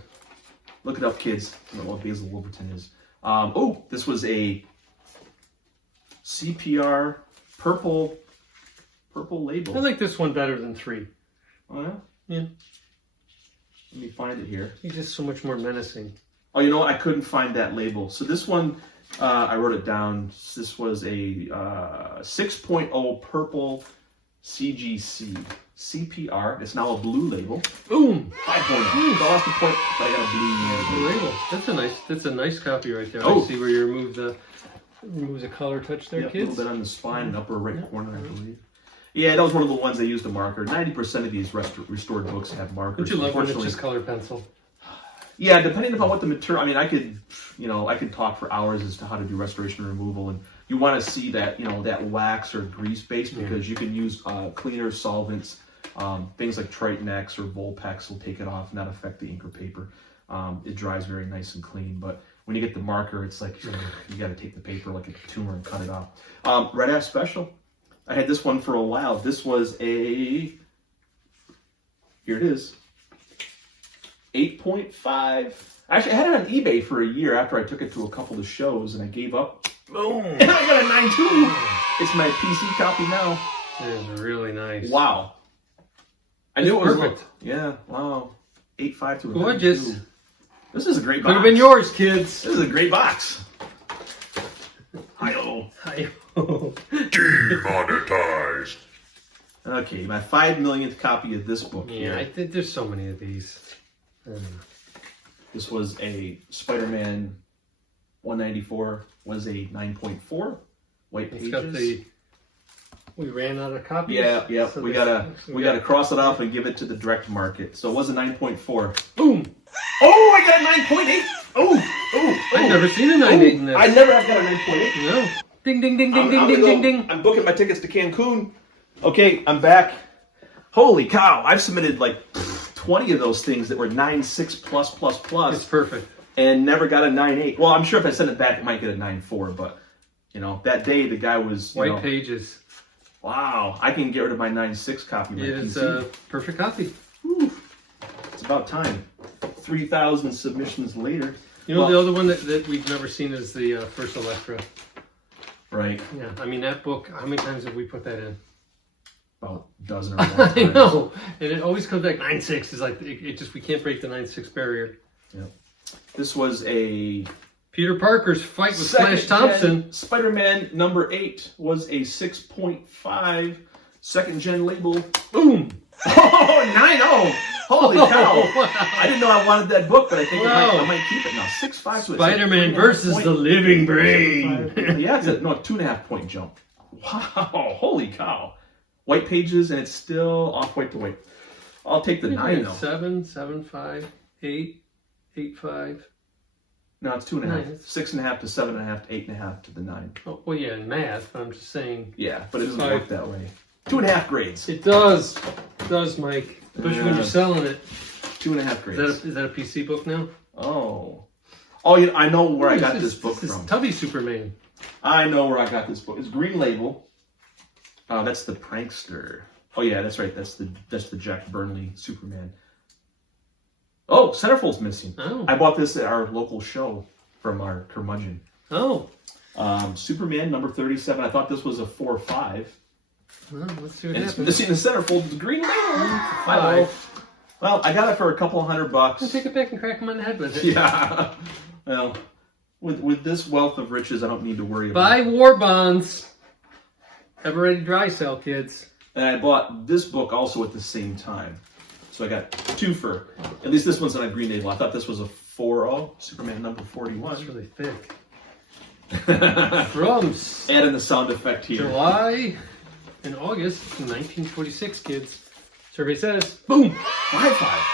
Look it up, kids. I don't know what Basil Wolverton is. This was a CPR purple label. I like this one better than 3. Oh yeah? Yeah. Let me find it here. He's just so much more menacing. Oh, you know what? I couldn't find that label. So this one, I wrote it down. This was a 6.0 purple CGC CPR. It's now a blue label. Boom! 5 points. I lost the point, but I got a blue label. That's a nice copy right there. Oh. I see where you removes a color touch there, Yep, kids. a little bit on the spine and upper right corner, I believe. Yeah, that was one of the ones they used a marker. 90% of these restored books have markers. Don't you love when it's just color pencil? Yeah, depending upon what the material. I mean, I could talk for hours as to how to do restoration removal, and you want to see that that wax or grease base because you can use cleaner solvents, things like Triton X or Volpex will take it off, not affect the ink or paper. It dries very nice and clean, but when you get the marker, it's like you got to take the paper like a tumor and cut it off. Red Ash Special. I had this one for a while. This was a. Here it is. 8.5. Actually, I had it on eBay for a year after I took it to a couple of shows, and I gave up. Boom! And I got a 9.2. It's my PC copy now. It is really nice. Wow. I knew it was perfect. Yeah. Wow. 8.5 to a gorgeous. 9.2. This is a great box. Could have been yours, kids. This is a great box. Hi-oh. Hi-oh. Demonetized. Okay, my 5 millionth copy of this book here. Yeah, I think there's so many of these. This was a Spider-Man 194, was a 9.4, white pages. It's got the. We ran out of copies. Yeah. So we gotta cross it off and give it to the direct market. So it was a 9.4. Boom! Oh, I got a 9.8. Oh. I've never seen a 9.8 in this. I never have got a 9.8. No. Ding, ding, ding, ding, ding, ding, ding, ding. I'm booking my tickets to Cancun. Okay, I'm back. Holy cow! I've submitted like 20 of those things that were 9.6 plus. It's perfect. And never got a 9.8. Well, I'm sure if I send it back, it might get a 9.4. But that day the guy was white pages. Wow, I can get rid of my 9.6 copy. It is a perfect copy. Whew. It's about time. 3,000 submissions later. The other one that we've never seen is the first Electra. Right. Yeah, I mean that book. How many times have we put that in? About a dozen or more times. I know, and it always comes back 9.6. Is like it just we can't break the 9.6 barrier. Yep. This was a Peter Parker's fight with Flash Thompson. Spider-Man number 8 was a 6.5 second gen label. Boom! Oh, 9.0! Holy cow! I didn't know I wanted that book, but I think I might keep it now. 6.5 to it. Spider-Man versus the Living Brain. Yeah, it's a 2.5 point jump. Wow! Holy cow! White pages, and it's still off white to white. I'll take the 9 though. 7, 7.5, 8, 8.5. No, it's 2.5. 9. 6.5 to 7.5 to 8.5 to the 9. Oh, well, yeah, in math, but I'm just saying. Yeah, but it doesn't work that way. 2.5 grades. It does. It does, Mike. Especially when you're selling it. 2.5 grades. Is that a PC book now? Oh, I know where I got this book from. Tubby Superman. I know where I got this book. It's green label. That's the Prankster. Oh yeah, that's right. That's the Jack Burnley Superman. Oh, Centerfold's missing. Oh. I bought this at our local show from our curmudgeon. Oh. Superman number 37. I thought this was a 4.5. Well, let's see what and happens. It's missing the centerfold. It's green label. 5. Well, I got it for a couple $100. I'll take it back and crack him on the head with it. Yeah. Well, with this wealth of riches, I don't need to worry about Buy war bonds. Ever ready dry sell, kids. And I bought this book also at the same time. So I got 2 for, at least this one's on a green label. I thought this was a 4.0, Superman number 41. That's really thick. From Adding the sound effect here. July and August 1946, kids. Survey says, boom! 5-5.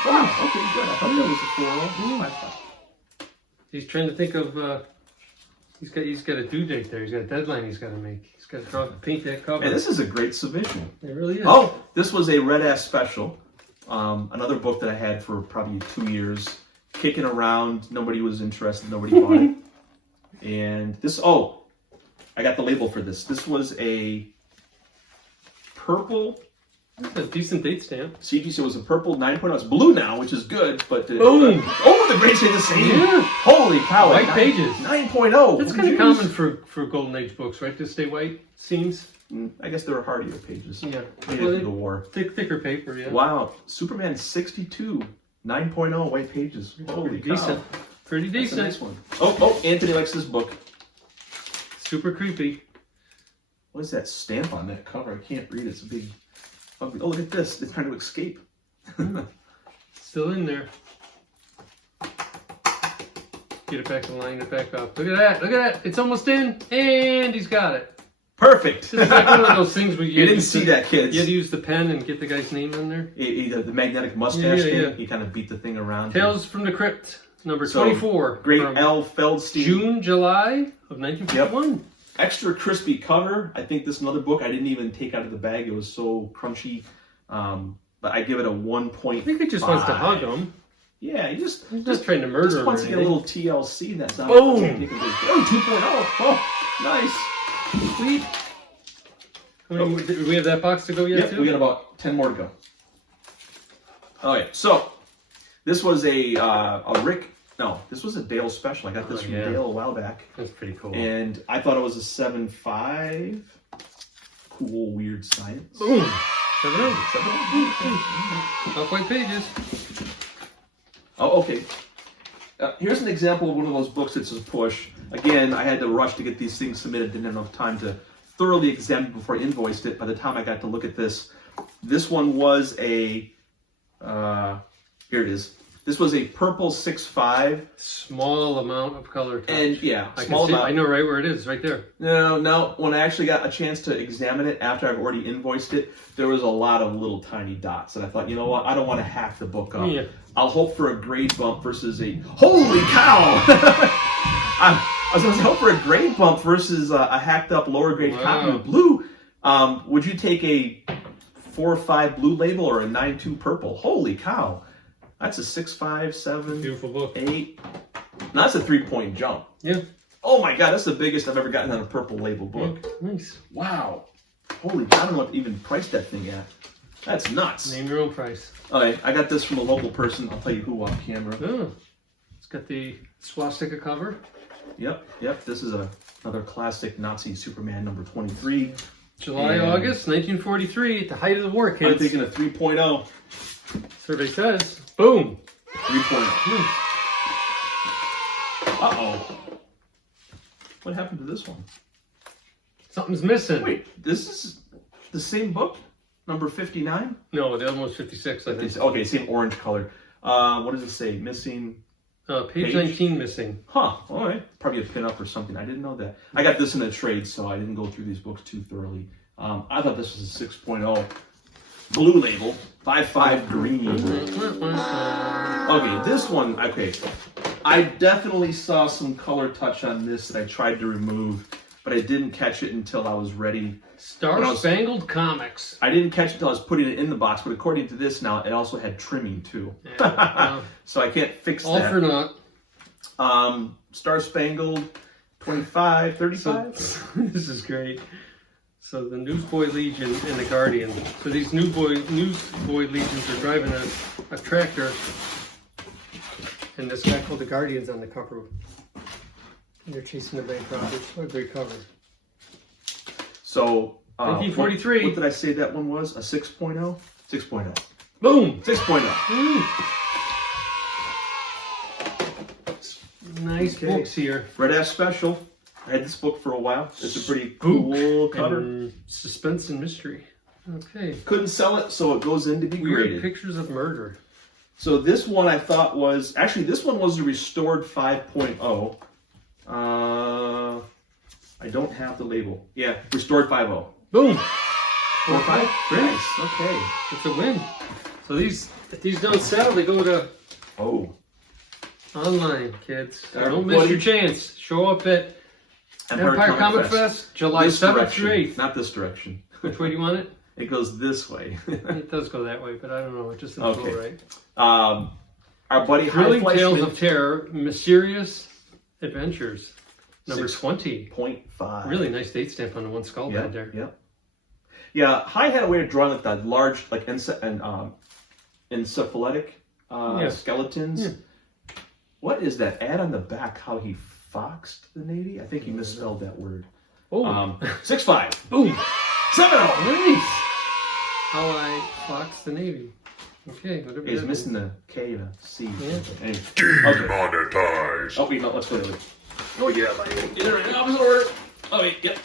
Wow, okay, good. I thought that was a 4-0. 5-5. He's trying to think of, he's got a due date there. He's got a deadline he's got to make. He's got to paint that cover. And this is a great submission. It really is. Oh, this was a Red Ass special. Another book that I had for probably 2 years. Kicking around. Nobody was interested. Nobody bought it. And this, oh, I got the label for this. This was a purple. That's a decent date stamp. CGC, it was a purple 9.0. It's blue now, which is good, but... Boom! Oh, the grades stay the same. Yeah. Holy cow. White pages. 9.0. That's kind of common for Golden Age books, right? To stay white seams. I guess there were hardier pages. Yeah. Maybe after the war. Thicker paper, yeah. Wow. Superman 62. 9.0 white pages. Holy cow. Decent. Pretty decent. That's a nice one. Oh, Anthony likes this book. Super creepy. What is that stamp on that cover? I can't read it. It's a big... Oh, look at this. It's trying to escape. Still in there. Get it back to line it back up. Look at that. Look at that. It's almost in. And he's got it. Perfect. This is like one of those things where you didn't see that, kids. You had to use the pen and get the guy's name on there. The magnetic mustache thing. Yeah. He kind of beat the thing around. Tales from the Crypt, number 24. Great L. Feldstein. June, July of 1951. Yep. Extra crispy cover. I think this is another book I didn't even take out of the bag. It was so crunchy. But I give it a 1.5. I think he just wants to hug him. Yeah, he's just trying to murder him. Wants to get a little TLC. That's not. Boom! Oh, 2.0. Oh, nice. Sweet. Do we have that box to go yet, too? We got about 10 more to go. All right, so this was a Rick. No, this was a Dale special. I got this from Dale a while back. That's pretty cool. And I thought it was a 7.5. Cool, weird science. Boom. 7.0. Off white pages. Oh, okay. Here's an example of one of those books that's a push. Again, I had to rush to get these things submitted. Didn't have enough time to thoroughly examine it before I invoiced it. By the time I got to look at this one was a, here it is. This was a purple 6.5. Small amount of color touch. And yeah, small amount. I know right where it is, right there. No, when I actually got a chance to examine it after I've already invoiced it, there was a lot of little tiny dots. And I thought, you know what, I don't want to hack the book up. Yeah. I'll hope for a grade bump versus a, holy cow! I was going to hope for a grade bump versus a hacked up lower grade copy of blue. Would you take a 4.5 blue label or a 9.2 purple? Holy cow. That's a 6.5, 7, beautiful book. 8. Now that's a 3-point jump. Yeah. Oh my God, that's the biggest I've ever gotten on a purple label book. Yeah, nice. Wow. Holy cow, I don't know what to even price that thing at. That's nuts. Name your own price. Okay, I got this from a local person. I'll tell you who off camera. Oh. It's got the swastika cover. Yep. This is another classic Nazi Superman number 23. July, August, 1943, at the height of the war, kids. I'm thinking a 3.0. Survey says, boom. 3.0. Uh-oh. What happened to this one? Something's missing. Wait, this is the same book? Number 59? No, the other one's 56, I think. Okay, same orange color. What does it say? Missing... page 19 missing. Huh, all right. Probably a pin-up or something. I didn't know that. I got this in a trade, so I didn't go through these books too thoroughly. I thought this was a 6.0. Blue label. 5.5 green. Okay, this one, okay. I definitely saw some color touch on this that I tried to remove, but I didn't catch it until I was ready. Star Spangled Comics. I didn't catch it until I was putting it in the box, but according to this now, it also had trimming too. Yeah, so I can't fix all that. All for naught. Star Spangled, 25, 35. So, this is great. So the Newsboy Legion and the Guardian. So these Newsboy Legions are driving a tractor, and this guy called the Guardian's on the cover. And they're chasing the bank robbers. What a great cover. So, 1943. What did I say that one was? A 6.0? 6.0. Boom! 6.0. Nice books here. Red Ass Special. I had this book for a while. It's a pretty cool cover. And suspense and mystery. Okay. Couldn't sell it, so it goes in to be graded. Weird pictures of murder. So this one I thought was... Actually, this one was a restored 5.0. I don't have the label. Yeah, restored 5.0. Boom. 4.5? Nice. Okay. It's a win. So if these don't sell, they go to online, kids. Don't miss your chance. Show up at Empire Comic Fest, July 7th through 8th. Not this direction. Which way do you want it? It goes this way. It does go that way, but I don't know. It just doesn't go right. Our buddy Thrilling Tales of Terror, Mysterious Adventures, number 20.5. Really nice date stamp on the one skull head there. Yep. Yeah, High had a way of drawing like that large, like encephalitic skeletons. Yeah. What is that? Add on the back how he foxed the Navy? I think he misspelled that word. Oh. 6.5. Boom. 7.0. Nice. How I foxed the Navy. Okay, whatever. He's missing the K and a C. Yeah. Anyway. Demonetized. Oh, wait, no, let's wait. Oh, yeah, get it right in opposite order. Oh, wait, yep.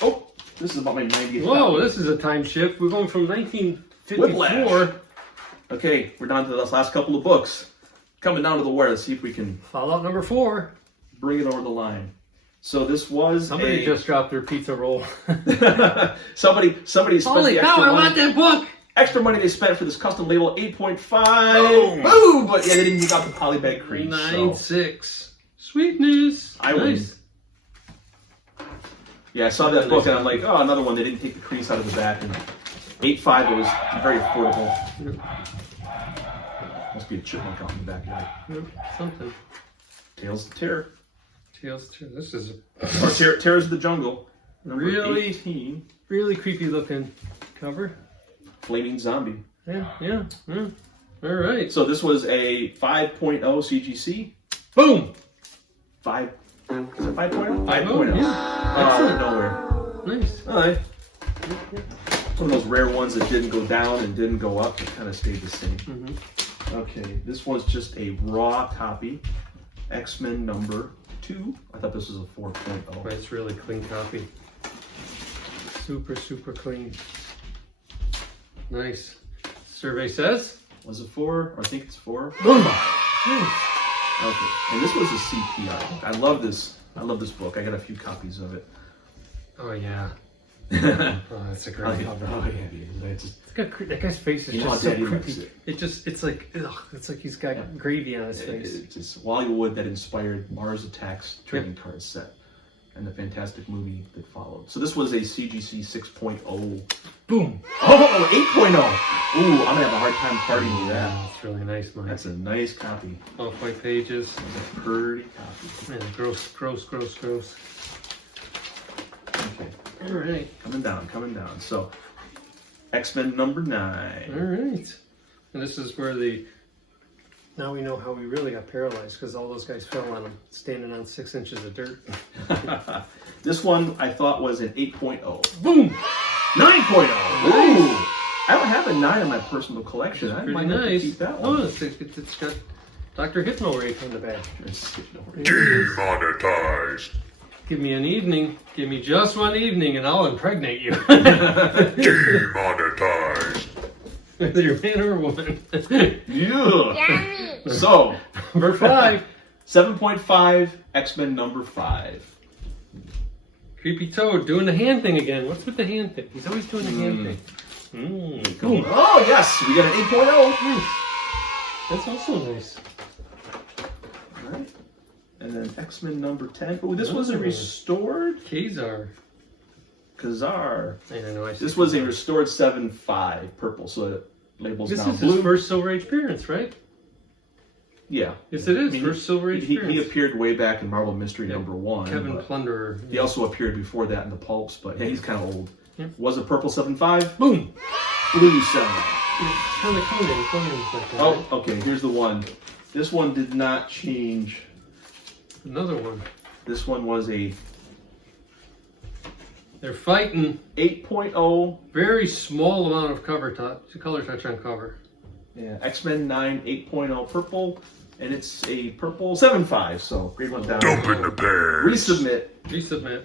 Oh, this is about my 90th. Whoa, this is a time shift. We're going from 1954. Whiplash. Okay, we're down to the last couple of books. Coming down to the wire. Let's see if we can Fallout number 4. bring it over the line. So this was Somebody just dropped their pizza roll. somebody spent Holy the cow, extra I money. want that book! Extra money they spent for this custom label, 8.5. Boom. Boom! But yeah, they didn't give out the polybag crease. 9.6. Sweetness. I win. Nice. Yeah, I saw that book and I'm like, oh, another one. They didn't take the crease out of the back. And 8.5, it was very affordable. Yep. Must be a chipmunk out in the backyard. Yep, something. Tales of Terror. This is Or Terrors of the Jungle. Number Really? 18. really creepy looking cover. Flaming Zombie. Yeah. All right. So this was a 5.0 CGC. Boom! 5. Is it 5.0? 5.0, yeah. Out of nowhere. Nice. All right. One of those rare ones that didn't go down and didn't go up. It kind of stayed the same. Mm-hmm. Okay, this was just a raw copy. X-Men number 2. I thought this was a 4.0. Right, it's really clean copy. Super clean. Nice. Survey says? Was it 4? Or I think it's 4. Boom! Nice. Okay, and this was a CPR book. I love this book. I got a few copies of it. Oh, yeah. Oh, Oh, that's a great cover. yeah. It's just, That guy's face is You know just how so Daddy likes creepy. it. It's like, ugh, it's like he's got gravy on his face. it's just Wally Wood that inspired Mars Attacks trading card set and the fantastic movie that followed. So this was a CGC 6.0. Boom! Oh, 8.0. Ooh, I'm gonna have a hard time partying with that. It's really nice, Mike. That's a nice copy. Off white pages. That's a pretty copy. Man, gross. Okay, All right. coming down. So, X-Men number 9. All right. And this is where now we know how we really got paralyzed, because all those guys fell on him, standing on 6 inches of dirt. This one I thought was an 8.0. Boom! 9.0. Ooh! I don't have a 9 in my personal collection. I Pretty might have to nice. keep that Oh, one. it's got Dr. Hypno Wraith on the back. Demonetized. Give me an evening. Give me just one evening, and I'll impregnate you. Demonetized. Whether you're man or a woman. Yeah. So, Number 5. 7.5, X-Men number 5. Creepy Toad doing the hand thing again. What's with the hand thing? He's always doing the hand thing. Boom. Oh, yes, we got an 8.0. That's also nice. All right. And then X-Men number 10. Oh, this was a restored Kazar. Kazar. I don't know. This was a restored 7.5 purple, so it labels This now is blue. his first Silver Age appearance, right? Yeah. Yes, it is. I mean, First Silver Age he appearance. appeared way back in Marvel Mystery number 1. Kevin but Plunderer. He also appeared before that in the pulps, but yeah, he's kind of old. Yeah. Was it purple 7.5? Boom! Blue 7. Kind of Conan. Conan's like that. Oh, okay, here's the one. This one did not change. Another one. This one was a They're fighting. 8.0. Very small amount of color touch on cover. Yeah, X-Men 9 8.0 purple, and it's a purple 7.5, so grade 1 down. Dump in the pairs. Resubmit.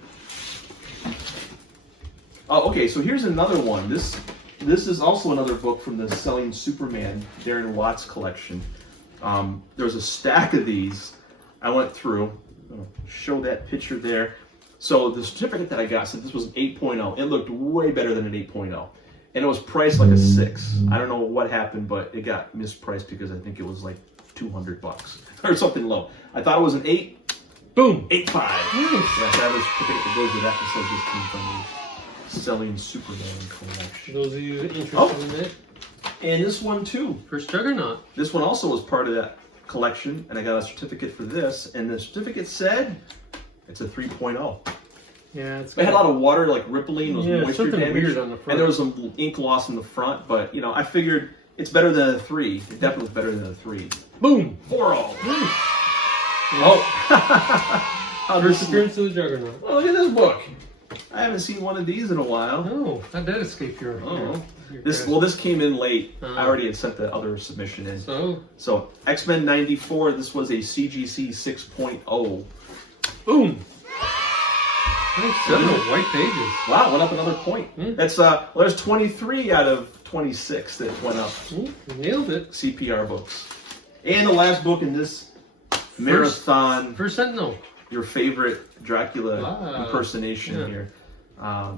Oh, okay, so here's another one. This is also another book from the Selling Superman Darren Watts collection. There's a stack of these. I went through. I'll show that picture there. So the certificate that I got said this was an 8.0. It looked way better than an 8.0. And it was priced like a 6. I don't know what happened, but it got mispriced because I think it was like $200 or something low. I thought it was an 8. Boom! 8.5. Nice. Yes, I have a certificate that goes with that. It says this came from the Selling Superman collection. Those of you interested in it. And this one too. First Juggernaut. This one also was part of that collection, and I got a certificate for this. And the certificate said it's a 3.0. Yeah, it's it had a lot of water, like rippling, was moisture damage, weird on the front. and there was some ink loss in the front. But you know, I figured it's better than a 3. It definitely was better than a 3. Boom! 4.0. Oh! First appearance of the Juggernaut. Oh, look at this book. I haven't seen one of these in a while. Oh, how'd that escape your? This came in late. I already had sent the other submission in. So X-Men 94. This was a CGC 6.0. Boom! Nice. White pages. Wow, went up another point. That's well, there's 23 out of 26 that went up. Nailed it. CPR books. And the last book in this marathon. First Sentinel. Your favorite Dracula impersonation here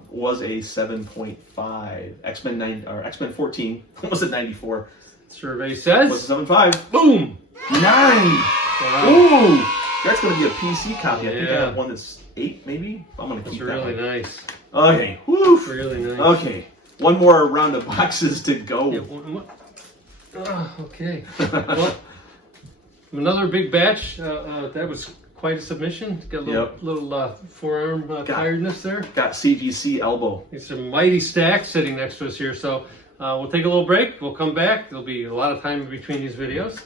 was a 7.5. X-Men 9 or X-Men 14 was it 94? Survey says was 7.5. Boom! 9. Wow. Ooh, that's gonna be a PC copy. I think I have one that's 8, maybe. I'm gonna keep that. Really nice. Okay. Woo. Really nice. Okay. One more round of boxes to go. Yeah, okay. Well, another big batch. That was quite a submission. Got a little forearm tiredness there. Got CGC elbow. It's a mighty stack sitting next to us here. So we'll take a little break. We'll come back. There'll be a lot of time in between these videos.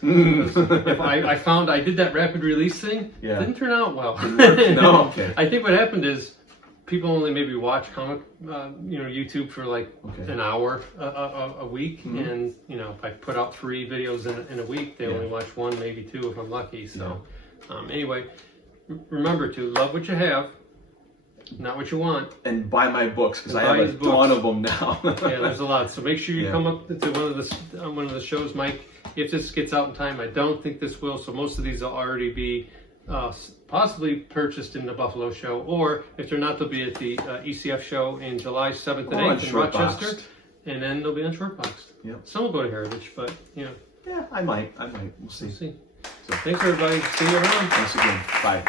If I found I did that rapid release thing. Yeah. Didn't turn out well. No. Okay. I think what happened is people only maybe watch comic, YouTube for like an hour a week, and if I put out 3 videos in a week, they only watch 1, maybe 2 if I'm lucky. So, anyway, remember to love what you have, not what you want, and buy my books because I have a ton of them now. Yeah, there's a lot. So make sure you come up to one of the shows, Mike. If this gets out in time, I don't think this will. So most of these will already be possibly purchased in the Buffalo show, or if they're not, they'll be at the ECF show in July 7th and 8th in Rochester, and then they'll be on Shortboxed. Yeah. Some will go to Heritage, but Yeah, I might. We'll see. So thanks everybody. See you around. Thanks again. Bye.